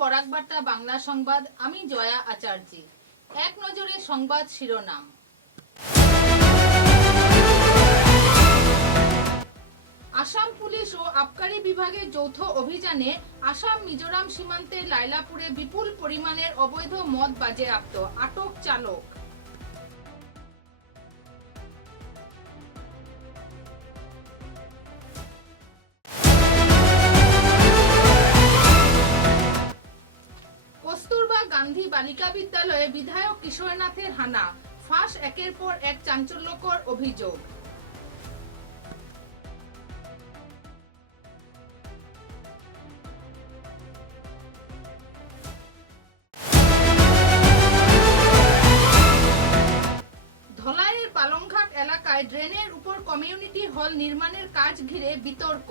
বরাক বার্তা বাংলা সংবাদ, আমি জয়া আচার্য। এক নজরে সংবাদ শিরোনাম। আসাম পুলিশ ও আবকারি বিভাগের যৌথ অভিযানে আসাম মিজোরাম সীমান্তের লাইলাপুরে বিপুল পরিমাণের অবৈধ মদ বাজেয়াপ্ত, আটক চালক। কস্তুরবা গান্ধী বালিকা বিদ্যালয়ে বিধায়ক কিশোরনাথের হানা, ফাঁস একের পর এক চাঞ্চল্যকর অভিযোগ। ধলাইয়ের পালংঘাট এলাকায় ড্রেনের উপর কমিউনিটি হল নির্মাণের কাজ ঘিরে বিতর্ক।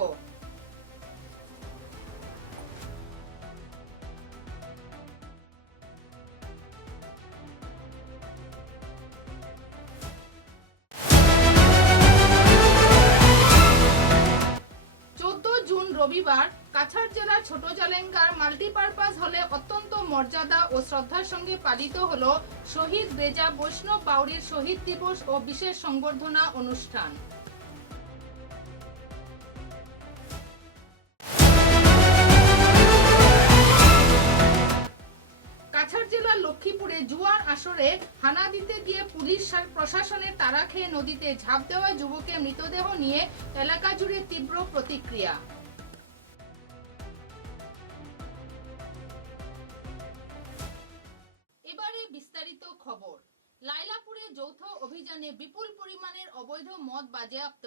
রবিবার কাছাড় জেলার ছোট জালেঙ্গার মাল্টিপারপাস হলে অত্যন্ত মর্যাদা ও শ্রদ্ধার সঙ্গে পালিত হল শহীদ বেজা বৈষ্ণব বাউরির শহীদ দিবস ও বিশেষ সংবর্ধনা অনুষ্ঠান। কাছাড় জেলার লক্ষ্মীপুরে জুয়ার আসরে হানা দিতে গিয়ে পুলিশ প্রশাসনের তাড়া খেয়ে নদীতে ঝাঁপ দেওয়া যুবকের মৃতদেহ নিয়ে এলাকা জুড়ে তীব্র প্রতিক্রিয়া। এবারে বিস্তারিত খবর। লাইলাপুরে যৌথ অভিযানে বিপুল পরিমাণের অবৈধ মদ বাজেয়াপ্ত,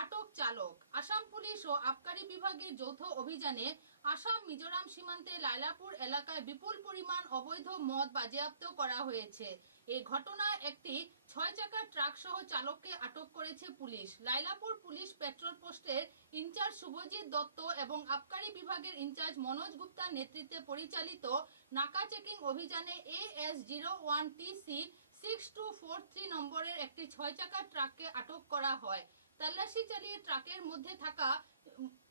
আটক চালক। আসাম পুলিশ ও আবকারি বিভাগের যৌথ অভিযানে আসাম মিজোরাম সীমান্তে লাইলাপুর এলাকায় বিপুল পরিমাণ অবৈধ মদ বাজেয়াপ্ত করা হয়েছে। এই ঘটনায় একটি 6 চাকার ট্রাক সহ চালককে আটক করেছে পুলিশ। লাইলাপুর পুলিশ পেট্রোল পোস্টের ইনচার্জ শুভজিৎ দত্ত এবং আবকারি বিভাগের ইনচার্জ মনোজ গুপ্তার নেতৃত্বে পরিচালিত নাকা চেকিং অভিযানে AS01TC 6243 নম্বরের একটি 6 চাকার ট্রাককে আটক করা হয়। তল্লাশি চালিয়ে ট্রাকের মধ্যে থাকা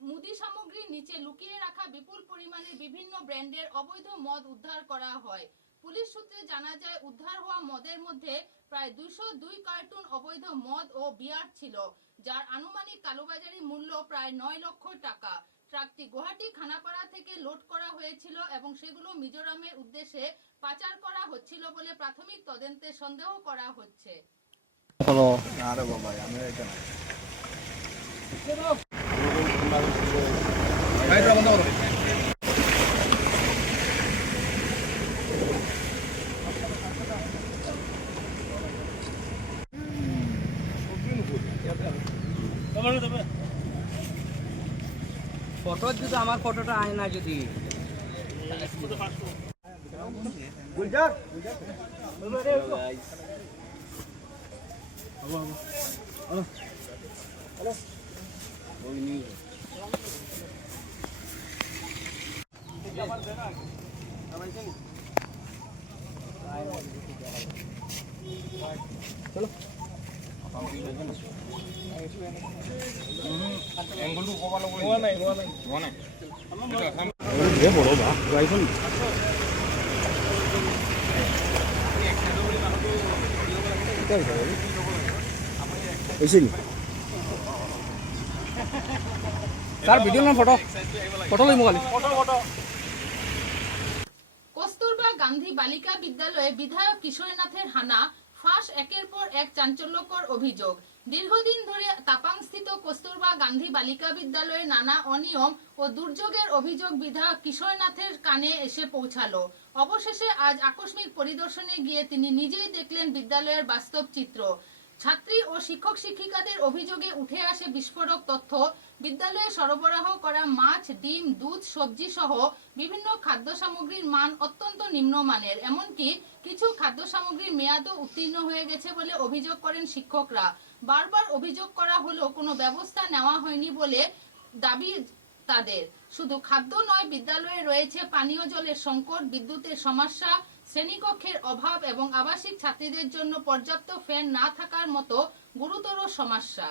মুদি সামগ্রীর নিচে লুকিয়ে রাখা বিপুল পরিমাণে বিভিন্ন ব্র্যান্ডের অবৈধ মদ উদ্ধার করা হয়। পুলিশ সূত্রে জানা যায়, উদ্ধার হওয়া মদের মধ্যে প্রায় 202 কার্টুন অবৈধ মদ ও বিয়ার ছিল, যার আনুমানিক কালোবাজারি মূল্য প্রায় 9 লক্ষ টাকা। ট্রাকটি গুয়াহাটি খানাপাড়া থেকে লোড করা হয়েছিল এবং সেগুলো মিজোরামের উদ্দেশ্যে পাচার করা হচ্ছিল বলে প্রাথমিক তদন্তে সন্দেহ করা হচ্ছে। ফটো যদি আমার ফটোটা আয় না যদি গুলজার চলো এঙ্গলটো কবালো হোৱা নাই এ বড় বা আইফোন এসেনি স্যার ভিডিও না ফটো লইমু খালি কস্তুরবা গান্ধী বালিকা বিদ্যালয়ে বিধায়ক কিশোরনাথের হানা, ফাঁস একের পর এক চাঞ্চল্যকর অভিযোগ। দীর্ঘদিন ধরে তাপাংস্থিত কস্তুরবা গান্ধী বালিকা বিদ্যালয়ে নানা অনিয়ম ও দুর্যোগের অভিযোগ বিধায়ক কিশোরনাথের কানে এসে পৌঁছালো। অবশেষে আজ আকস্মিক পরিদর্শনে গিয়ে তিনি নিজেই দেখলেন বিদ্যালয়ের বাস্তব চিত্র। ছাত্রী ও শিক্ষক শিক্ষিকাদের অভিযোগে উঠে আসে বিস্ফোরক তথ্য। বিদ্যালয়ে সরবরাহ করা মাছ, ডিম, দুধ, সবজি সহ বিভিন্ন খাদ্য সামগ্রীর মান অত্যন্ত নিম্নমানের। এমনকি কিছু খাদ্য সামগ্রীর মেয়াদও উত্তীর্ণ হয়ে গেছে বলে অভিযোগ করেন শিক্ষকরা। বারবার অভিযোগ করা হলেও কোনো ব্যবস্থা নেওয়া হয়নি বলে দাবি তাদের। শুধু খাদ্য নয়, বিদ্যালয়ে রয়েছে পানীয় জলের সংকট, বিদ্যুতের সমস্যা, শ্রেণীকক্ষের অভাব এবং আবাসিক ছাত্রীদের জন্য পর্যাপ্ত ফ্যান না থাকার মতো গুরুতর সমস্যা।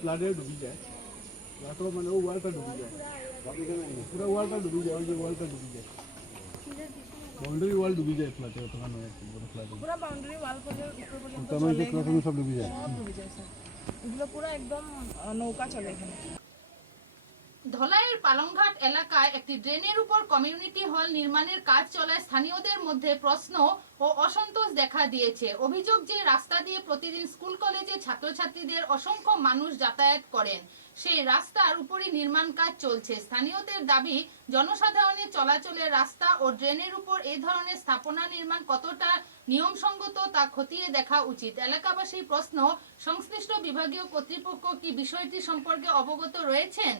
ফ্লাডে ডুবি যায় রাতো মানে ও ওয়ালটা ডুবি যায় পুরো ওয়ালটা ডুবি যায় ওই যে ওয়ালটা ডুবি যায় বাউন্ডারি ওয়াল ডুবি যায় ফ্লাডে ওখানে বড় ফ্লাডে পুরো বাউন্ডারি ওয়াল পর্যন্ত তেমন যে প্রথমে সব ডুবি যায় সব ডুবে যায় স্যার এগুলো পুরো একদম নৌকা চলে এখানে ধলাইয়ের পালংঘাট এলাকায় একটি ড্রেনের উপর কমিউনিটি হল নির্মাণের কাজ চলায় স্থানীয়দের মধ্যে প্রশ্ন ও অসন্তোষ দেখা দিয়েছে। অভিযোগ যে রাস্তা দিয়ে প্রতিদিন স্কুল কলেজে ছাত্রছাত্রীদের অসংখ্য মানুষ যাতায়াত করেন, সেই রাস্তার উপরই নির্মাণ কাজ চলছে। স্থানীয়দের দাবি, জনসাধারণের চলাচলের রাস্তা ও ড্রেনের উপর এই ধরনের স্থাপনা নির্মাণ কতটা নিয়মসঙ্গত তা খতিয়ে দেখা উচিত। এলাকাবাসীর প্রশ্ন, সংশ্লিষ্ট বিভাগীয় কর্তৃপক্ষ কি বিষয়টি সম্পর্কে অবগত রয়েছেন?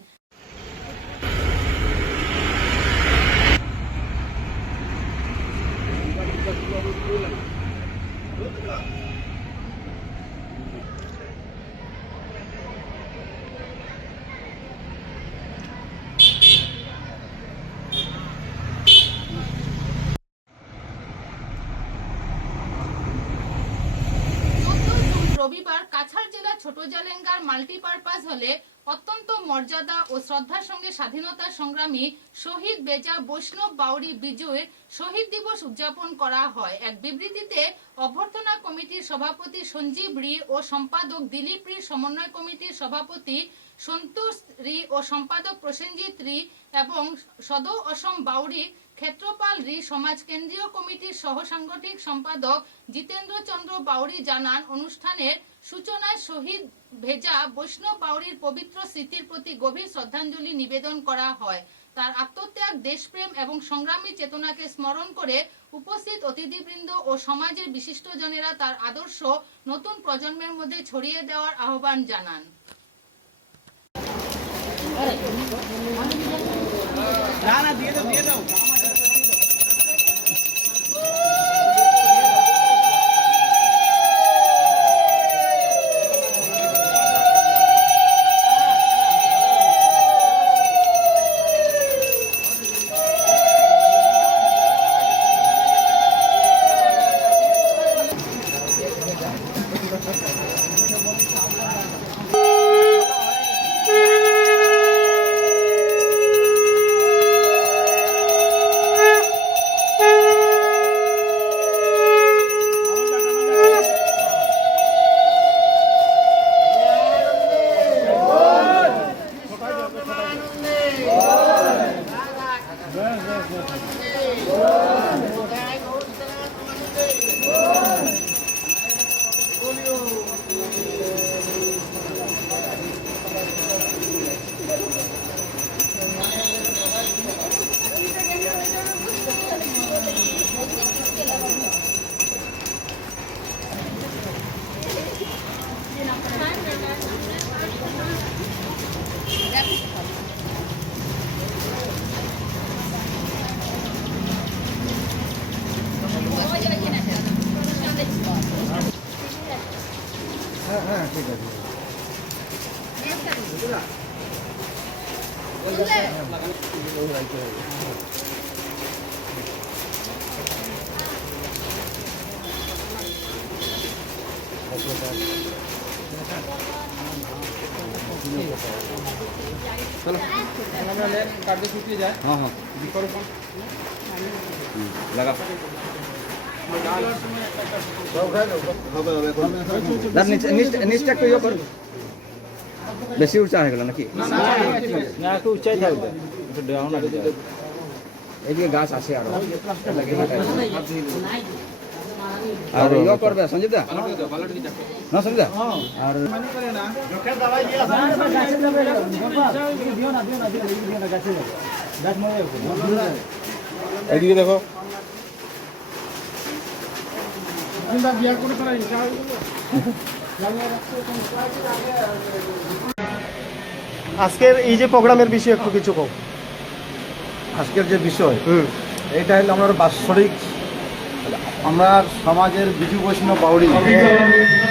রবিবার কাছাড় জেলা ছোট জালেঙ্গার মাল্টিপারপাস হলে অত্যন্ত মর্যাদা ও শ্রদ্ধার সঙ্গে স্বাধীনতা সংগ্রামী শহীদ বেজা বৈষ্ণব বাউরি বিজয়ের শহীদ দিবস উদযাপন করা হয়। এক বিবৃতিতে অভ্যর্থনা কমিটির সভাপতি সঞ্জীব রি ও সম্পাদক দিলীপ রির সমন্বয় কমিটির সভাপতি সন্তোষ রি ও সম্পাদক প্রসেনজিৎ রি এবং সদৌ অসম বাউরি ক্ষেত্রপাল রি সমাজ কেন্দ্রীয় কমিটির সহ সাংগঠনিক সম্পাদক জিতেন্দ্র চন্দ্র বাউরি জানান, অনুষ্ঠানের সূচনায় শহীদ ভেজা বৈষ্ণব বাউরির পবিত্র স্মৃতির প্রতি গভীর শ্রদ্ধাঞ্জলি নিবেদন করা হয়। তার আত্মত্যাগ, দেশপ্রেম এবং সংগ্রামী চেতনাকে স্মরণ করে উপস্থিত অতিথিবৃন্দ ও সমাজের বিশিষ্টজনেরা তার আদর্শ নতুন প্রজন্মের মধ্যে ছড়িয়ে দেওয়ার আহ্বান জানান। चलो काट दे सूखी जाए। हाँ हाँ लगा নিচটা একটু ইয়ে করো, বেশি উঁচা হয়ে গেল নাকি? না একটু উঁচাই থাকবে, এদিকে গাছ আছে আরো আর ইয়ে করবে সঞ্জিতা না সঞ্জিতা আর এদিকে দেখো আজকের এই যে প্রোগ্রামের বিষয়ে একটু কিছু কম। আজকের যে বিষয় এটা হলো আমার বাৎসরিক আমরা সমাজের বিজু বৈষ্ণব বাউরি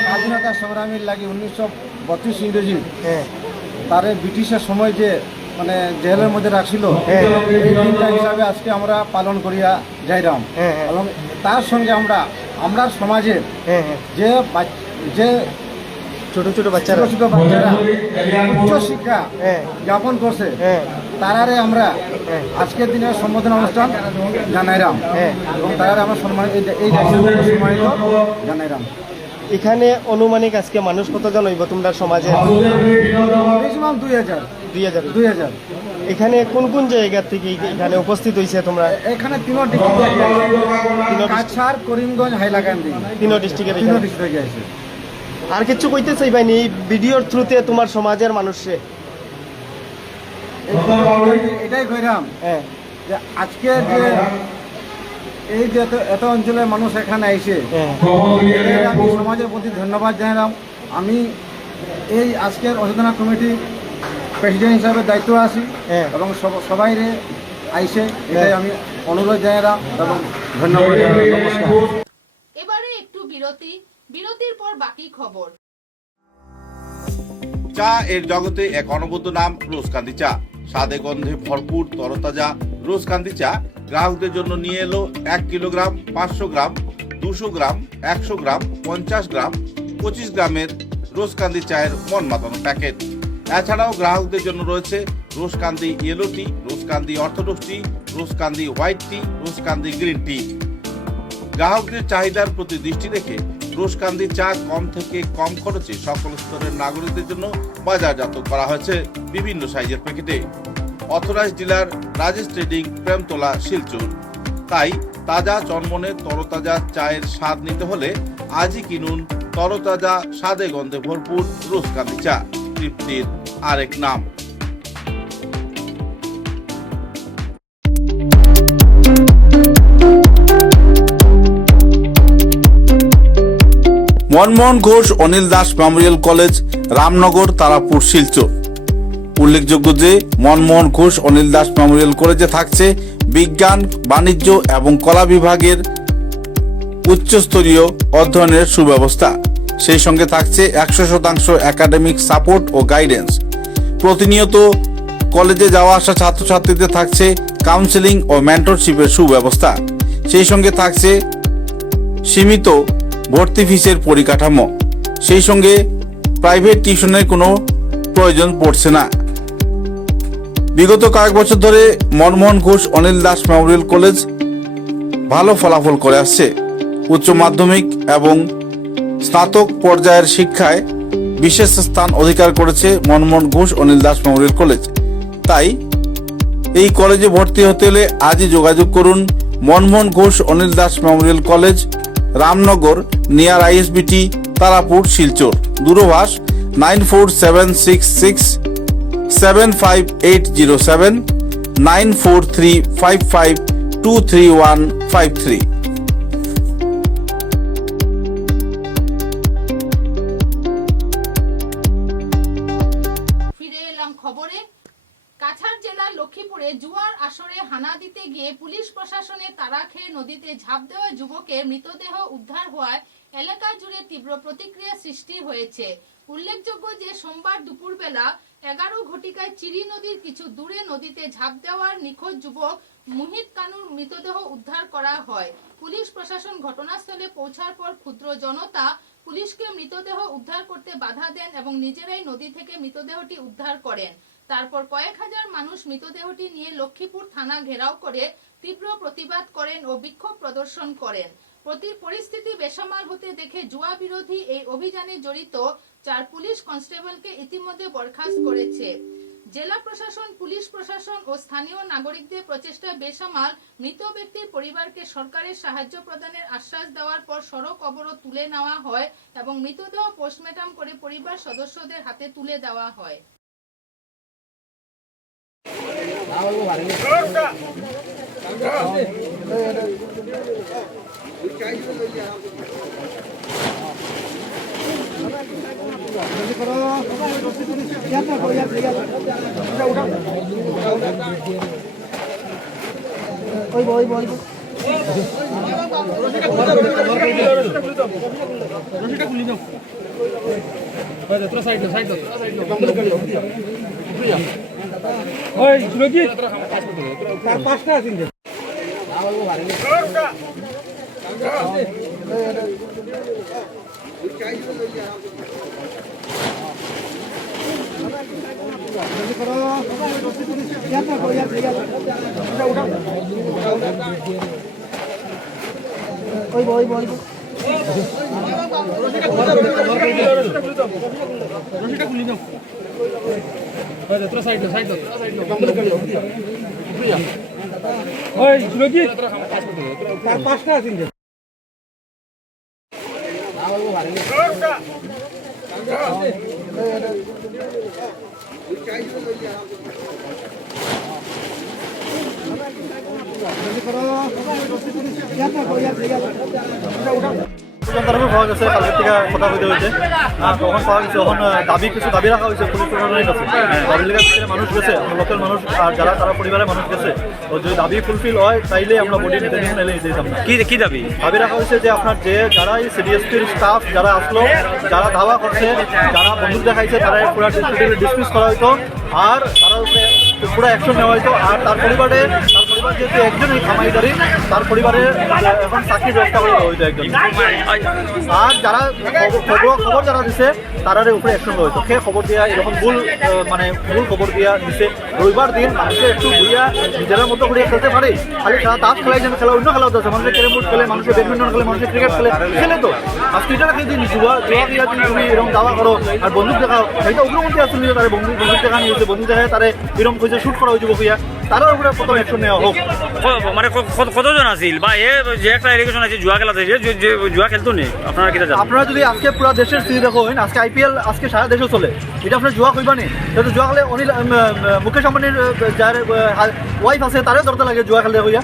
স্বাধীনতা সংগ্রামীর লাগে 1932 ইংরেজি তারে ব্রিটিশের সময় যে মানে জেলের মধ্যে রাখছিল এই দিনটা হিসাবে আজকে আমরা পালন করিয়া যাইরাম এবং তার সঙ্গে আমরা সমাজের যে যে ছোট ছোট বাচ্চারা ছোট বাচ্চারা উচ্চ শিক্ষা জ্ঞাপন করছে তারারে আমরা আজকের দিনের সম্বোধনা অনুষ্ঠান জানাইরাম এবং তারারে আমরা সম্মানিত এই সম্মানিত জানাইরাম। এখানে অনুমানিক আজকে মানুষ কতজন হইব তোমরা সমাজে? ম্যাক্সিমাম 2000। এখানে কোন কোন জায়গা থেকে এখানে উপস্থিত হয়েছে তোমরা? এখানে তিনটি ডিস্ট্রিক্ট কাছাড়, করিমগঞ্জ, হাইলাকান্দি, তিনো ডিস্ট্রিক্টের থেকে আছে। আর কিছু কইতে চাইবানি এই ভিডিওর থ্রুতে তোমার সমাজের মানুষে? এটাই কইরাম যে আজকে যে এই যে এত অঞ্চলের মানুষ এখানে আইছে আমি সমাজের প্রতি ধন্যবাদ জানালাম। আমি এই আজকের অযোধ্যা কমিটি প্রেসিডেন্ট হিসাবে দায়িত্ব আছি এবং সবাই আইসে এটাই আমি অনুরোধ জানালাম এবং ধন্যবাদ জানালাম। নমস্কার। এবারে একটু বিরতির পর বাকি খবর। চা এর জগতে এক অনবদ্য নাম রোজকান্দি চা। স্বাদে গন্ধে ভরপুর তরতাজা রোজকান্দি চা গ্রাহকদের জন্য নিয়ে এলো 1 কিলোগ্রাম, 500 গ্রাম, 200 গ্রাম, 100 গ্রাম, 50 গ্রাম, 25 গ্রামের রোজকান্দি চায়ের মন মাতানো প্যাকেট। এছাড়াও গ্রাহকদের জন্য রয়েছে রোজকান্দি ইয়েলো টি, রোজকান্দি অর্থোডক্স টি, রোজকান্দি হোয়াইট টি, রোজকান্দি গ্রিন টি। গ্রাহকদের চাহিদার প্রতি দৃষ্টি রেখে রোজকান্দি চা কম থেকে কম খরচে সকল স্তরের নাগরিকদের জন্য বাজারজাত করা হয়েছে বিভিন্ন সাইজের প্যাকেটে। Authorised dealer Rajesh trading, Premtala, Silchar. তাই তাজা চনমনে তরতাজা চায়ের স্বাদ নিতে হলে আজই কিনুন তরতাজা স্বাদে গন্ধে ভরপুর রোজকান্দি চা, তৃপ্তির আরেক নাম। Manmohan Ghosh Anil Das memorial college, Ramnagar, Tarapur, Silchar. উল্লেখযোগ্য যে মনমোহন ঘোষ অনিল দাস মেমোরিয়াল কলেজে থাকছে বিজ্ঞান, বাণিজ্য এবং কলা বিভাগের উচ্চস্তরীয় অধ্যয়নের সুব্যবস্থা। সেই সঙ্গে থাকছে 100% একাডেমিক সাপোর্ট ও গাইডেন্স। প্রতিনিয়ত কলেজে যাওয়া আসা ছাত্রছাত্রীদের থাকছে কাউন্সেলিং ও মেন্টরশিপের সুব্যবস্থা। সেই সঙ্গে থাকছে সীমিত ভর্তি ফিসের পরিকাঠামো। সেই সঙ্গে প্রাইভেট টিউশনের কোনো প্রয়োজন পড়ছে না। বিগত কয়েক বছর ধরে মনমোহন ঘোষ অনিল দাস মেমোরিয়াল কলেজ ভালো ফলাফল করে আসছে। উচ্চ মাধ্যমিক এবং স্নাতক পর্যায়ের শিক্ষায় বিশেষ স্থান অধিকার করেছে মনমোহন ঘোষ অনিল দাস মেমোরিয়াল কলেজ। তাই এই কলেজে ভর্তি হতে হলে আজই যোগাযোগ করুন Manmohan Ghosh Anil Das memorial college, Ramnagar, near ISBT, Tarapur, Silchar. দূরভাষ 9476675807 9435523153। ফিরে এলাম খবরে। কাছাড় জেলার লক্ষ্মীপুরে জুয়ার আসরে হানা দিতে গিয়ে পুলিশ প্রশাসনের তাড়া খেয়ে নদীতে ঝাঁপ দেওয়া যুবকের মৃতদেহ উদ্ধার হওয়ায় এলাকা জুড়ে তীব্র প্রতিক্রিয়া সৃষ্টি হয়েছে। উল্লেখযোগ্য যে সোমবার দুপুরবেলা 11 ঘটিকায় চিরি নদীর কিছু দূরে নদীতে ঝাঁপ দেওয়ার নিখোঁজ যুবক মুহিত কানুর মৃতদেহ উদ্ধার করা হয়। পুলিশ প্রশাসন ঘটনাস্থলে পৌঁছার পর ক্ষুদ্র জনতা পুলিশকে মৃতদেহ উদ্ধার করতে বাধা দেন এবং নিজেরাই নদী থেকে মৃতদেহটি উদ্ধার করেন। তারপর কয়েক হাজার মানুষ মৃতদেহটি নিয়ে লক্ষ্মীপুর থানা ঘেরাও করে তীব্র প্রতিবাদ করেন ও বিক্ষোভ প্রদর্শন করেন। পরিস্থিতি বেসামাল হতে দেখে জুয়া বিরোধী এই অভিযানে জড়িত 4 পুলিশ কনস্টেবলকে ইতিমধ্যে বরখাস্ত করেছে। জেলা প্রশাসন, পুলিশ প্রশাসন ও স্থানীয় নাগরিকদের প্রচেষ্টায় বেসামাল মৃত ব্যক্তির পরিবারকে সরকারের সাহায্য প্রদানের আশ্বাস দেওয়ার পর সড়ক অবরোধ তুলে নেওয়া হয় এবং মৃতদেহ পোস্টমর্টম করে পরিবার সদস্যদের হাতে তুলে দেওয়া হয়। পাওয়া গেছে কালকের থেকে কথা হইতে হয়েছে তখন পাওয়া গেছে তখন দাবি কিছু দাবি রাখা হয়েছে পুলিশ প্রশাসনের কাছে দাবির কাছে মানুষ গেছে লোকাল মানুষ আর যারা তারা পরিবারের মানুষ গেছে তো যদি দাবি ফুলফিল হয় তাইলে আমরা বডি নিতে নিয়ে এলে দিতাম না। কি দাবি? দাবি রাখা হয়েছে যে আপনার যে যারা এই সিডিএসপির স্টাফ যারা আসলো যারা ধাওয়া করছে যারা বন্দুক দেখাইছে তারা পুরো ডিসমিস করা হইতো আর তারা পুরো অ্যাকশন নেওয়া হইতো আর তার পরিবার যেহেতু একজনই খামাইদারি তার পরিবারে এখন চাকরির ব্যবস্থা করে দেওয়া হইতো একজন আর যারা খবর যারা দিছে তারারে উপরে অ্যাকশন নেওয়া হইতো খেয়ে খবর দিয়া এরকম ভুল খবর দিয়া দিছে রবিবার দিন মানুষের একটু বুঝিয়া নিজের মতো করে খেলতে পারে খালি তারা তাস খেলাইছেন খেলা অন্য খেলা হচ্ছে মানুষের ক্যারেম বোর্ড খেলে মানুষের ব্যাডমিন্টন খেলে মানুষের ক্রিকেট খেলে তো আজকে এটা রাখি দিন জুয়া দিয়া যদি তুমি এরকম দাওয়া করো আর বন্দুক দেখাও সেইটা উগ্রপন্থী আসলে তারা বন্দুক দেখা নিয়েছে বন্দুক দেখায় তারা এরকম কইছে শুট করা হয়েছে বকিয়া তারার উপরে প্রথম অ্যাকশন নেওয়া হোক। মানে কতজন আছিল বা যে একটা এলিগেশন আছে জুয়া খেলাতে জুয়া খেলতো নেই আপনারা কি জানেন? আপনারা যদি আজকে পুরো দেশের স্থিতি দেখেন আজকে আইপিএল আজকে সারা দেশে চলে এটা আপনার জুয়া কইবা নেই যেহেতু জুয়া খেলে অনিল মুকেশ আম্বানির যার ওয়াইফ আছে তারও দরকার লাগে জুয়া খেলতে হইয়া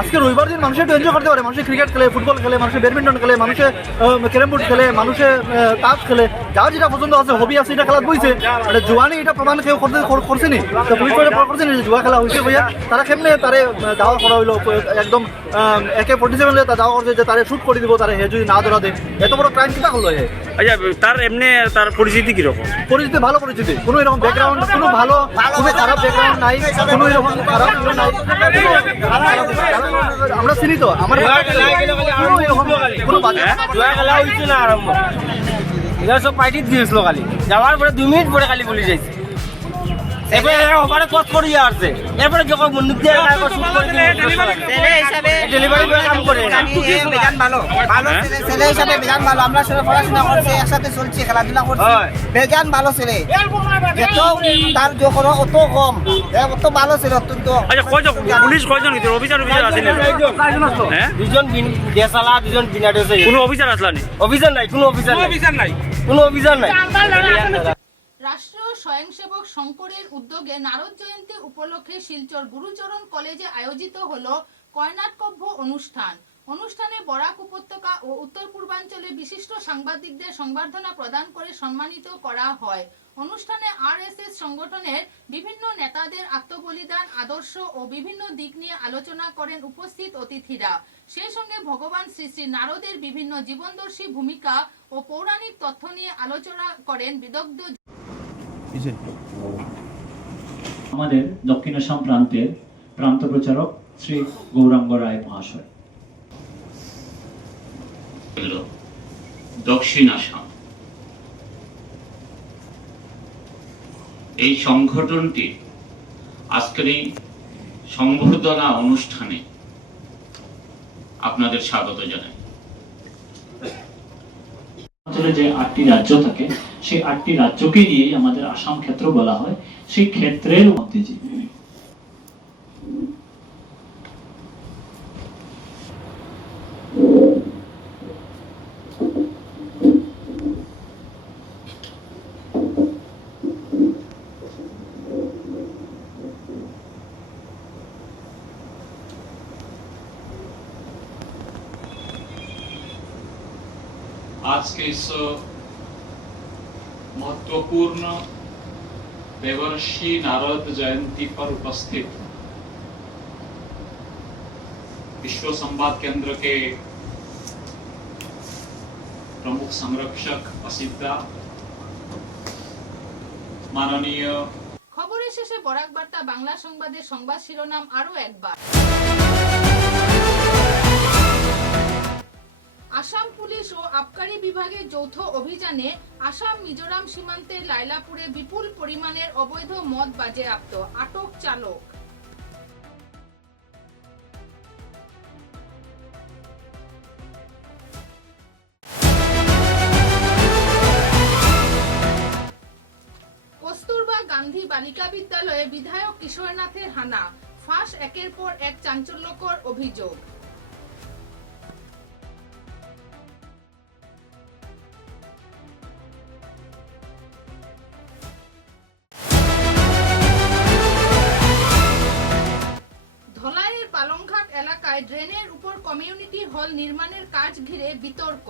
আজকে রবিবার দিন মানুষের একটু এনজয় করতে পারে মানুষের ক্রিকেট খেলে ফুটবল খেলে মানুষের ব্যাডমিন্টন খেলে মানুষের ক্যারেম বোর্ড খেলে মানুষের তাস খেলে যার যেটা পছন্দ আছে হবি আছে এটা খেলা বইছে মানে জুয়ানি এটা প্রমাণ কেউ করছে নি তো পুলিশ করছে নি জুয়া খেলা হয়েছে ভাইয়া তারা কেমনে তারে দাওয়া করা হইলো একদম AK-47 তার দাওয়া করছে যে তারে শুট করে দিব তারে হে যদি না ধরা দেয় এত বড় ক্রাইম কিনা হলো আচ্ছা তার এমনি তার পরিস্থিতি কিরকম? পরিস্থিতি ভালো পরিস্থিতি কোনো এরকম ব্যাকগ্রাউন্ড কোনো ভালো খুবই খারাপ ব্যাকগ্রাউন্ড নাই কোনো এরকম খারাপ নাই আমরা চিনি তো আমার কোনো জুয়া খেলা হয়েছে না আরম্ভ এরা সব পার্টি দিয়েছিল খালি যাওয়ার পরে 2 মিনিট পরে খালি পুলিশ আইছে এবারে ওভারে কত করিয়া আসছে এরপরে যখন বন্দুক দিয়ে শুট করে ছেলে হিসাবে ডেলিভারি বয় কাম করে বেজান ভালো ছেলে হিসাবে বেজান ভালো আমরা সবাই পড়াশোনা করছি একসাথে চলছি খেলাধুলা করছি বেজান ভালো ছেলে যত তার যখন অত কম অত ভালো ছিল অত্যন্ত। আচ্ছা কয়জন পুলিশ কয়জন কি অফিসার আছে? হ্যাঁ দুজন দেশালা দুজন বিনা দেশে কোনো অফিসার আসলানি? অফিসার নাই কোনো অফিসার নাই কোনো অফিসার নাই। রাষ্ট্রীয় স্বয়ংসেবক শঙ্করের উদ্যোগে নারদ জয়ন্তী উপলক্ষে শিলচর গুরুচরণ কলেজে আয়োজিত হলো কয়নাটকভ্য অনুষ্ঠানে বরাক উপত্যকা ও উত্তর পূর্বাঞ্চলে বিশিষ্ট সাংবাদিকদের সংবর্ধনা প্রদান করে সম্মানিত করা হয়। অনুষ্ঠানে RSS সংগঠনের বিভিন্ন নেতাদের আত্মবলিদান আদর্শ ও বিভিন্ন দিক নিয়ে আলোচনা করেন উপস্থিত অতিথিরা। সেই সঙ্গে ভগবান শ্রী শ্রী নারদের বিভিন্ন জীবনদর্শী ভূমিকা ও পৌরাণিক তথ্য নিয়ে আলোচনা করেন বিদগ্ধ। আমাদের দক্ষিণ আসাম প্রান্তের প্রান্ত প্রচারক শ্রী গৌরাঙ্গ রায় মহাশয়। দক্ষিণ আসাম এই সংগঠনটি আজকের এই সংবর্ধনা অনুষ্ঠানে আপনাদের স্বাগত জানাই। অঞ্চলে যে 8টি রাজ্য থাকে সেই 8টি রাজ্যকে নিয়েই আমাদের আসাম ক্ষেত্র বলা হয়। সেই ক্ষেত্রের মধ্যে যে आज के इस महत्वपूर्ण देवर्षि नारद जयंती पर उपस्थित विश्व संवाद केंद्र के प्रमुख संरक्षक असिद्धा माननीय খবরের শেষে বরাক বার্তা বাংলা সংবাদের সংবাদ শিরোনাম আরো একবার। আসাম পুলিশ ও আবকারি বিভাগের যৌথ অভিযানে আসাম মিজোরাম সীমান্তের লাইলাপুরে বিপুল পরিমাণের অবৈধ মদ বাজেয়াপ্ত, আটক চালক। কস্তুরবা গান্ধী বালিকা বিদ্যালয়ে বিধায়ক কিশোরনাথের হানা, ফাঁস একের পর এক চাঞ্চল্যকর অভিযোগ। ধলাইয়ের পালংঘাট এলাকায় ড্রেনের উপর কমিউনিটি হল নির্মাণের কাজ ঘিরে বিতর্ক।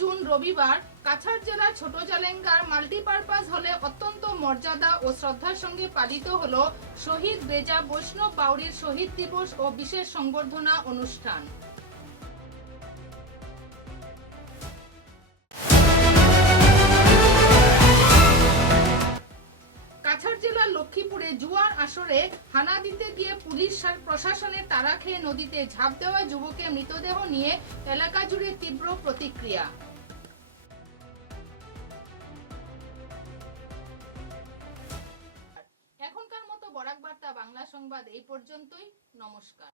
জুন রবিবার কাছাড় জেলার ছোট জালেঙ্গার মাল্টিপারপাস হলে অত্যন্ত মর্যাদা ও শ্রদ্ধার সঙ্গে পালিত হলো শহীদ বেজা বৈষ্ণব বাউরির শহীদ দিবস ও বিশেষ সংবর্ধনা অনুষ্ঠান। কাছাড় জেলার লক্ষ্মীপুরে জুয়ার আসরে হানা দিতে গিয়ে পুলিশ প্রশাসনের তাড়া খেয়ে নদীতে ঝাঁপ দেওয়া যুবকের মৃতদেহ নিয়ে এলাকা জুড়ে তীব্র প্রতিক্রিয়া। এখনকার মতো বরাক বার্তা বাংলা সংবাদ এই পর্যন্তই। নমস্কার।